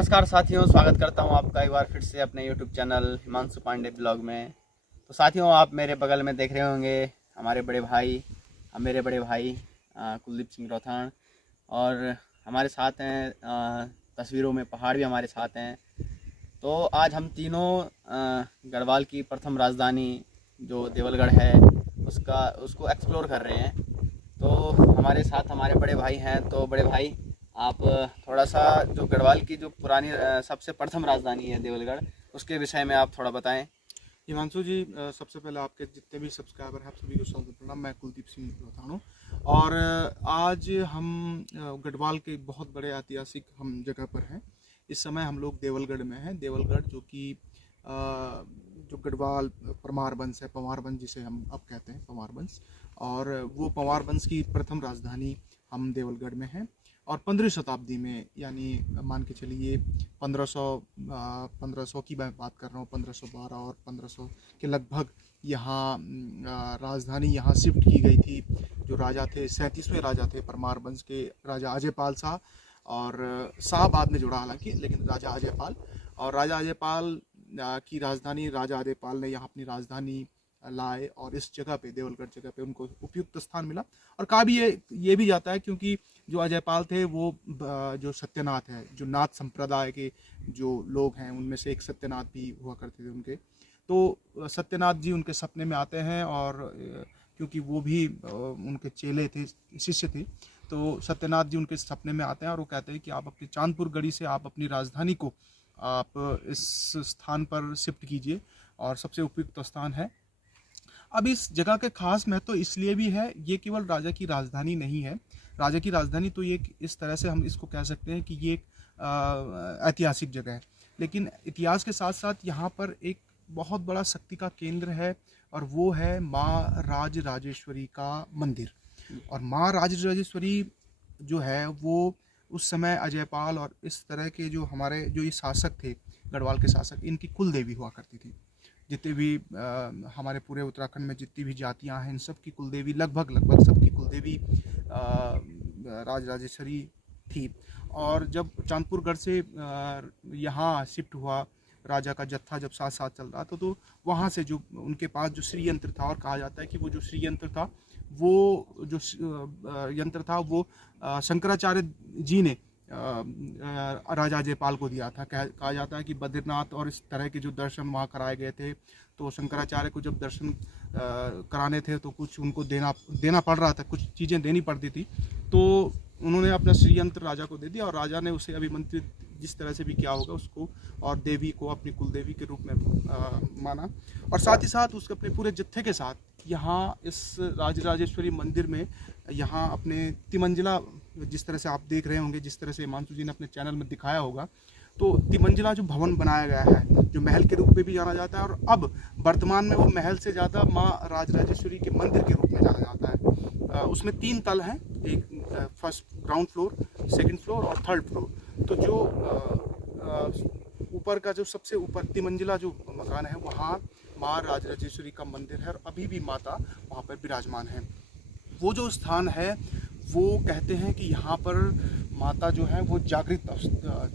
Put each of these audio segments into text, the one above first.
नमस्कार साथियों, स्वागत करता हूं आपका एक बार फिर से अपने YouTube channel Himanshu Pandey blog में। तो साथियों, आप मेरे बगल में देख रहे होंगे हमारे बड़े भाई, मेरे बड़े भाई कुलदीप सिंह रौथान, और हमारे साथ हैं तस्वीरों में पहाड़ भी हमारे साथ हैं। तो आज हम तीनों गढ़वाल की प्रथम राजधानी जो देवलगढ़ है उसको एक्सप्लोर कर रहे हैं। तो हमारे साथ हमारे बड़े भाई हैं। तो बड़े भाई, आप थोड़ा सा जो गढ़वाल की जो पुरानी सबसे प्रथम राजधानी है देवलगढ़, उसके विषय में आप थोड़ा बताएं। हिमांशु जी, सबसे पहले आपके जितने भी सब्सक्राइबर हैं आप सभी को स्वागत प्रणाम। मैं कुलदीप सिंह रौथान हूँ और आज हम गढ़वाल के बहुत बड़े ऐतिहासिक हम जगह पर हैं। इस समय हम लोग देवलगढ़ में हैं। देवलगढ़ जो कि जो गढ़वाल परमार वंश है, पंवार वंश जिसे हम अब कहते हैं पंवार वंश, और वो पंवार वंश की प्रथम राजधानी हम देवलगढ़ में हैं। और 15वीं शताब्दी में, यानी मान के चलिए 1500 की मैं बात कर रहा हूँ, 1512 और 1500 के लगभग यहाँ राजधानी यहाँ शिफ्ट की गई थी। जो राजा थे, 37वें राजा थे परमार वंश के, राजा अजयपाल शाह। और शाह बाद में जुड़ा हालांकि, लेकिन राजा अजयपाल, और राजा अजयपाल की राजधानी, राजा अजयपाल ने यहाँ अपनी राजधानी लाए और इस जगह पे, देवलगढ़ जगह पे उनको उपयुक्त स्थान मिला। और कहा भी ये भी जाता है क्योंकि जो अजयपाल थे वो जो सत्यनाथ है, जो नाथ संप्रदाय के जो लोग हैं उनमें से एक सत्यनाथ भी हुआ करते थे उनके। तो सत्यनाथ जी उनके सपने में आते हैं, और क्योंकि वो भी उनके चेले थे, शिष्य थे, तो सत्यनाथ जी उनके सपने में आते हैं और वो कहते हैं कि आप अपनी चांदपुर गढ़ी से आप अपनी राजधानी को आप इस स्थान पर शिफ्ट कीजिए, और सबसे उपयुक्त स्थान है। अब इस जगह के खास महत्व इसलिए भी है, ये केवल राजा की राजधानी नहीं है। राजा की राजधानी तो ये इस तरह से हम इसको कह सकते हैं कि ये एक ऐतिहासिक जगह है, लेकिन इतिहास के साथ साथ यहाँ पर एक बहुत बड़ा शक्ति का केंद्र है, और वो है माँ राज राजेश्वरी का मंदिर। और माँ राज राजेश्वरी जो है वो उस समय अजयपाल और इस तरह के जो हमारे जो ये शासक थे, गढ़वाल के शासक, इनकी कुल देवी हुआ करती थी। जितने भी हमारे पूरे उत्तराखंड में जितनी भी जातियां हैं, इन सब की कुलदेवी लगभग सबकी कुलदेवी राज राजेश्वरी थी। और जब चांदपुर गढ़ से यहाँ शिफ्ट हुआ, राजा का जत्था जब साथ साथ चल रहा था, तो वहाँ से जो उनके पास जो श्री यंत्र था, और कहा जाता है कि वो जो श्री यंत्र था, वो जो यंत्र था वो शंकराचार्य जी ने राजा अजयपाल को दिया था। कहा जाता है कि बद्रीनाथ और इस तरह के जो दर्शन वहाँ कराए गए थे, तो शंकराचार्य को जब दर्शन कराने थे तो कुछ उनको देना पड़ रहा था, कुछ चीज़ें देनी पड़ती थी। तो उन्होंने अपना श्री यंत्र राजा को दे दिया, और राजा ने उसे अभिमंत्रित जिस तरह से भी किया होगा उसको, और देवी को अपनी कुल देवी के रूप में माना। और साथ ही साथ उसके अपने पूरे जत्थे के साथ यहाँ इस राजराजेश्वरी मंदिर में यहाँ अपने तिमंजिला, जिस तरह से आप देख रहे होंगे, जिस तरह से हिमांशु जी ने अपने चैनल में दिखाया होगा, तो तिमंजिला जो भवन बनाया गया है, जो महल के रूप में भी जाना जाता है, और अब वर्तमान में वो महल से ज़्यादा माँ राजराजेश्वरी के मंदिर के रूप में जाना जाता है। उसमें 3 तल हैं, एक first ground floor, second floor और थर्ड फ्लोर। तो जो ऊपर का जो सबसे ऊपर तिमंजिला जो मकान है, वहाँ माँ राजराजेश्वरी का मंदिर है, और अभी भी माता वहाँ पर विराजमान है। वो जो स्थान है, वो कहते हैं कि यहाँ पर माता जो है वो जागृत,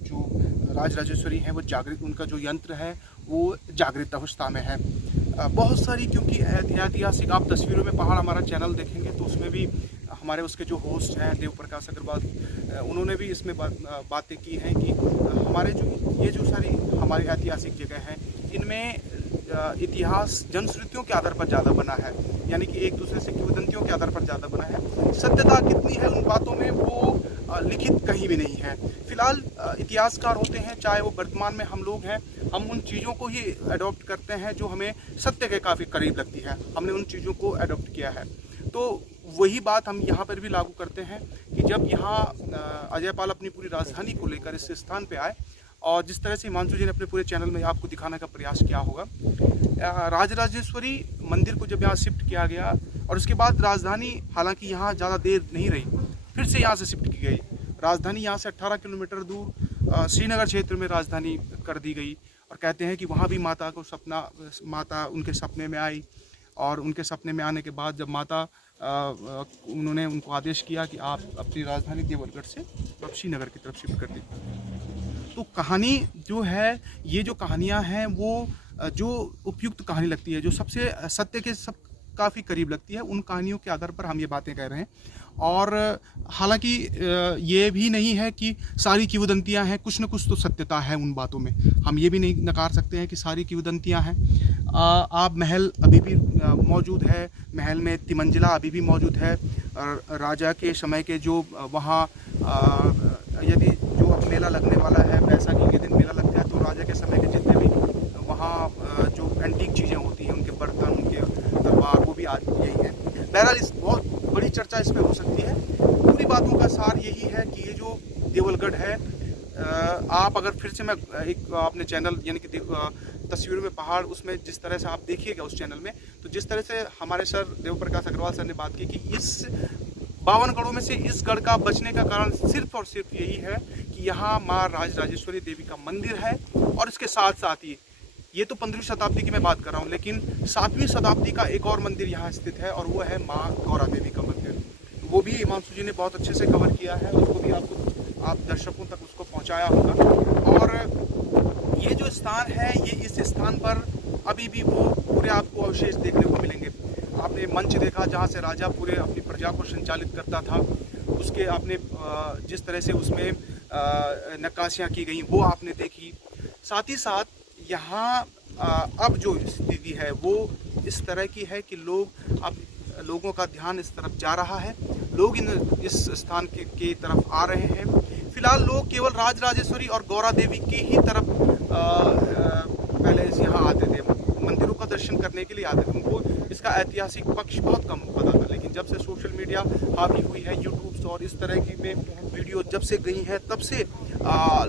जो राजराजेश्वरी हैं वो जागृत, उनका जो यंत्र है वो जागृत अवस्था में है। बहुत सारी, क्योंकि ऐतिहासिक आप तस्वीरों में पहाड़ हमारा चैनल देखेंगे तो उसमें भी हमारे उसके जो होस्ट हैं देव प्रकाश अग्रवाल, उन्होंने भी इसमें बातें की हैं कि हमारे जो ये जो सारी हमारी ऐतिहासिक जगह हैं, इनमें इतिहास जनश्रुतियों के आधार पर ज़्यादा बना है, यानी कि एक दूसरे से किंवदंतियों के आधार पर ज़्यादा बना है। सत्यता कितनी है उन बातों में, वो लिखित कहीं भी नहीं है। फिलहाल इतिहासकार होते हैं, चाहे वो वर्तमान में हम लोग हैं, हम उन चीज़ों को ही अडॉप्ट करते हैं जो हमें सत्य के काफ़ी करीब लगती है, हमने उन चीज़ों को अडॉप्ट किया है। तो वही बात हम यहाँ पर भी लागू करते हैं कि जब यहाँ अजयपाल अपनी पूरी राजधानी को लेकर इस स्थान पर आए, और जिस तरह से हिमांशु जी ने अपने पूरे चैनल में आपको दिखाने का प्रयास किया होगा, राजराजेश्वरी मंदिर को जब यहाँ शिफ्ट किया गया, और उसके बाद राजधानी, हालांकि यहाँ ज़्यादा देर नहीं रही, फिर से यहाँ से शिफ्ट की गई। राजधानी यहाँ से 18 किलोमीटर दूर श्रीनगर क्षेत्र में राजधानी कर दी गई। और कहते हैं कि वहाँ भी माता उनके सपने में आई, और उनके सपने में आने के बाद जब माता उन्होंने उनको आदेश किया कि आप अपनी राजधानी देवलगढ़ से श्रीनगर की तरफ शिफ्ट कर दी। तो कहानी जो है, ये जो कहानियाँ हैं वो जो उपयुक्त कहानी लगती है, जो सबसे सत्य के सब काफ़ी करीब लगती है, उन कहानियों के आधार पर हम ये बातें कह रहे हैं। और हालांकि ये भी नहीं है कि सारी किंवदंतियाँ हैं, कुछ न कुछ तो सत्यता है उन बातों में, हम ये भी नहीं नकार सकते हैं कि सारी किंवदंतियाँ हैं। आप महल अभी भी मौजूद है, महल में तिमंजिला अभी भी मौजूद है। राजा के समय के जो वहाँ यदि जो अब मेला लगने वाला है, बैसाखी के दिन मेला लगता है, तो राजा के समय के जितने भी वहाँ जो एंटीक चीज़ें होती हैं, उनके बर्तन, उनके दरबार, वो भी आज यही है। बहरहाल इस बहुत बड़ी चर्चा इसमें हो सकती है। पूरी बातों का सार यही है कि ये जो देवलगढ़ है, आप अगर फिर से मैं एक अपने चैनल यानी कि तस्वीरों में पहाड़, उसमें जिस तरह से आप देखिएगा उस चैनल में, तो जिस तरह से हमारे सर देव प्रकाश अग्रवाल सर ने बात की कि इस 52 गढ़ों में से इस गढ़ का बचने का कारण सिर्फ और सिर्फ यही है कि यहाँ माँ राजराजेश्वरी देवी का मंदिर है। और इसके साथ साथ ही ये तो 15वीं शताब्दी की मैं बात कर रहा हूँ, लेकिन 7वीं शताब्दी का एक और मंदिर यहाँ स्थित है, और वो है माँ गौरा देवी का मंदिर। वो भी हिमांशु जी ने बहुत अच्छे से कवर किया है, उसको भी आप दर्शकों तक उसको पहुँचाया होगा। और ये जो स्थान है, ये इस स्थान पर अभी भी वो पूरे आपको अवशेष देखने को मिलेंगे। आपने मंच देखा जहाँ से राजा पूरे अपनी प्रजा को संचालित करता था, उसके आपने जिस तरह से उसमें नक्काशियाँ की गई वो आपने देखी। साथ ही साथ यहाँ अब जो स्थिति है वो इस तरह की है कि लोगों का ध्यान इस तरफ जा रहा है, लोग इस स्थान के तरफ आ रहे हैं। फिलहाल लोग केवल राजराजेश्वरी और गौरा देवी की ही तरफ पहले यहाँ आते थे, मंदिरों का दर्शन करने के लिए आते थे, उनको इसका ऐतिहासिक पक्ष बहुत कम पता था। लेकिन जब से सोशल मीडिया हावी हुई है, यूट्यूब और इस तरह की में वीडियो जब से गई हैं, तब से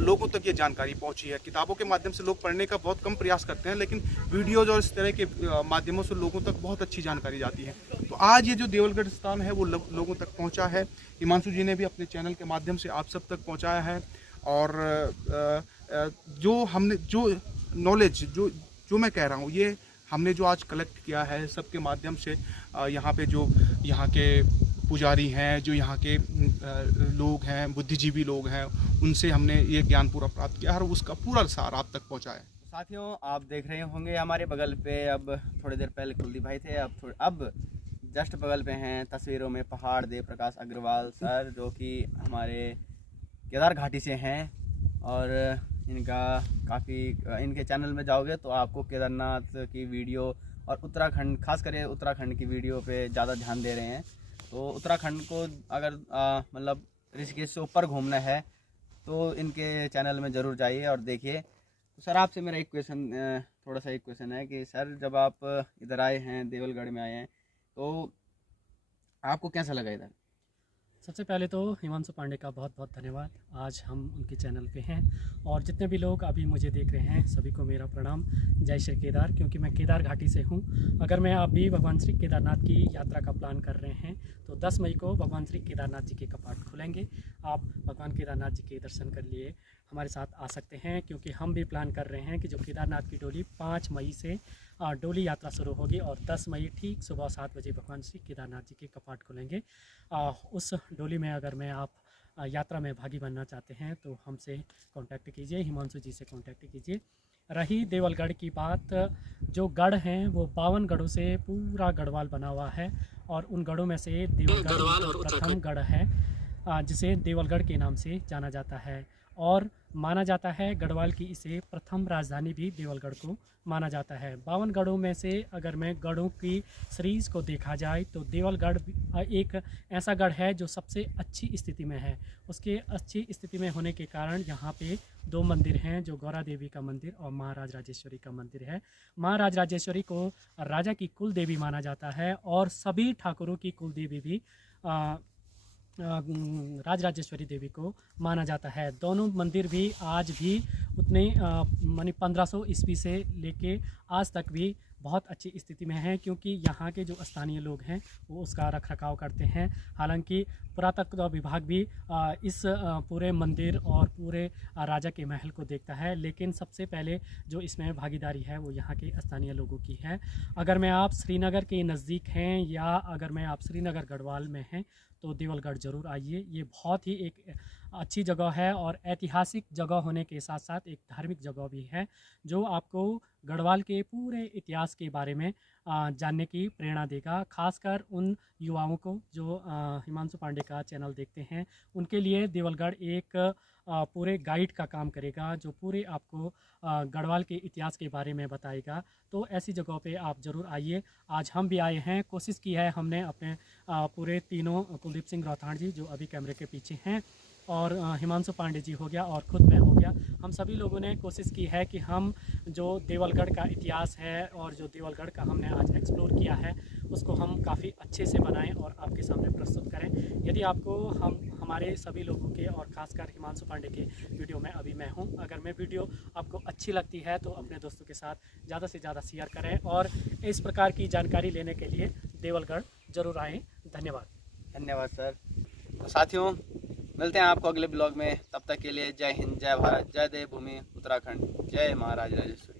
लोगों तक ये जानकारी पहुंची है। किताबों के माध्यम से लोग पढ़ने का बहुत कम प्रयास करते हैं, लेकिन वीडियोज और इस तरह के माध्यमों से लोगों तक बहुत अच्छी जानकारी जाती है। तो आज ये जो देवलगढ़ स्थान है वो लोगों तक पहुंचा है। हिमांशु जी ने भी अपने चैनल के माध्यम से आप सब तक पहुंचाया है। और जो हमने जो नॉलेज जो मैं कह रहा हूँ, ये हमने जो आज कलेक्ट किया है सबके माध्यम से, यहाँ पे जो यहाँ के पुजारी हैं, जो यहाँ के लोग हैं, बुद्धिजीवी लोग हैं, उनसे हमने ये ज्ञान पूरा प्राप्त किया और उसका पूरा सार आप तक पहुँचाया। साथियों, आप देख रहे होंगे हमारे बगल पे, अब थोड़ी देर पहले कुलदीप भाई थे, अब जस्ट बगल पे हैं तस्वीरों में पहाड़ देव प्रकाश अग्रवाल सर, जो कि हमारे केदार घाटी से हैं। और इनका इनके चैनल में जाओगे तो आपको केदारनाथ की वीडियो और उत्तराखंड, खास करके उत्तराखंड की वीडियो पे ज़्यादा ध्यान दे रहे हैं। तो उत्तराखंड को अगर मतलब ऋषिकेश से ऊपर घूमना है तो इनके चैनल में ज़रूर जाइए और देखिए। तो सर आपसे मेरा एक क्वेश्चन है कि सर जब आप इधर आए हैं, देवलगढ़ में आए हैं, तो आपको कैसा लगा इधर? सबसे पहले तो हिमांशु पांडे का बहुत बहुत धन्यवाद। आज हम उनके चैनल पे हैं और जितने भी लोग अभी मुझे देख रहे हैं सभी को मेरा प्रणाम। जय श्री केदार, क्योंकि मैं केदार घाटी से हूं। अगर मैं आप भी भगवान श्री केदारनाथ की यात्रा का प्लान कर रहे हैं तो 10 मई को भगवान श्री केदारनाथ जी के कपाट खुलेंगे। आप भगवान केदारनाथ जी के दर्शन कर लिए हमारे साथ आ सकते हैं, क्योंकि हम भी प्लान कर रहे हैं कि जो केदारनाथ की डोली 5 मई से डोली यात्रा शुरू होगी और 10 मई ठीक सुबह 7 बजे भगवान श्री केदारनाथ जी के कपाट खुलेंगे। उस डोली में अगर मैं आप यात्रा में भागी बनना चाहते हैं तो हमसे कांटेक्ट कीजिए, हिमांशु जी से कांटेक्ट कीजिए। रही देवलगढ़ की बात, जो गढ़ हैं वो 52 गढ़ों से पूरा गढ़वाल बना हुआ है और उन गढ़ों में से देवलगढ़ प्रथम गढ़ है, जिसे देवलगढ़ के नाम से जाना जाता है। और माना जाता है गढ़वाल की इसे प्रथम राजधानी भी देवलगढ़ को माना जाता है। 52 गढ़ों में से अगर मैं गढ़ों की सीरीज़ को देखा जाए तो देवलगढ़ एक ऐसा गढ़ है जो सबसे अच्छी स्थिति में है। उसके अच्छी स्थिति में होने के कारण यहाँ पे 2 मंदिर हैं, जो गौरा देवी का मंदिर और माँ राजराजेश्वरी का मंदिर है। माँ राजराजेश्वरी को राजा की कुल देवी माना जाता है और सभी ठाकुरों की कुल देवी भी राजराजेश्वरी देवी को माना जाता है। दोनों मंदिर भी आज भी उतने मानी 1500 ईस्वी से लेके आज तक भी बहुत अच्छी स्थिति में हैं, क्योंकि यहाँ के जो स्थानीय लोग हैं वो उसका रख रखाव करते हैं। हालांकि पुरातत्व विभाग भी इस पूरे मंदिर और पूरे राजा के महल को देखता है, लेकिन सबसे पहले जो इसमें भागीदारी है वो यहाँ के स्थानीय लोगों की है। अगर मैं आप श्रीनगर के नज़दीक हैं या अगर मैं आप श्रीनगर गढ़वाल में हैं तो देवलगढ़ ज़रूर आइए। ये बहुत ही एक अच्छी जगह है और ऐतिहासिक जगह होने के साथ साथ एक धार्मिक जगह भी है, जो आपको गढ़वाल के पूरे इतिहास के बारे में जानने की प्रेरणा देगा। खासकर उन युवाओं को जो हिमांशु पांडे का चैनल देखते हैं, उनके लिए देवलगढ़ एक पूरे गाइड का काम करेगा, जो पूरे आपको गढ़वाल के इतिहास के बारे में बताएगा। तो ऐसी जगहों पे आप ज़रूर आइए। आज हम भी आए हैं, कोशिश की है हमने अपने पूरे तीनों, कुलदीप सिंह रोहताण जी जो अभी कैमरे के पीछे हैं, और हिमांशु पांडे जी हो गया, और ख़ुद मैं हो गया, हम सभी लोगों ने कोशिश की है कि हम जो देवलगढ़ का इतिहास है और जो देवलगढ़ का हमने आज एक्सप्लोर किया है उसको हम काफ़ी अच्छे से बनाएं और आपके सामने प्रस्तुत करें। यदि आपको हमारे सभी लोगों के और ख़ासकर हिमांशु पांडे के वीडियो में अभी मैं हूं, अगर मैं वीडियो आपको अच्छी लगती है तो अपने दोस्तों के साथ ज़्यादा से ज़्यादा शेयर करें, और इस प्रकार की जानकारी लेने के लिए देवलगढ़ ज़रूर आएँ। धन्यवाद। धन्यवाद सर। तो साथियों, मिलते हैं आपको अगले ब्लॉग में। तब तक के लिए जय हिंद, जय भारत, जय देवभूमि उत्तराखंड, जय महाराज राजेश्वरी।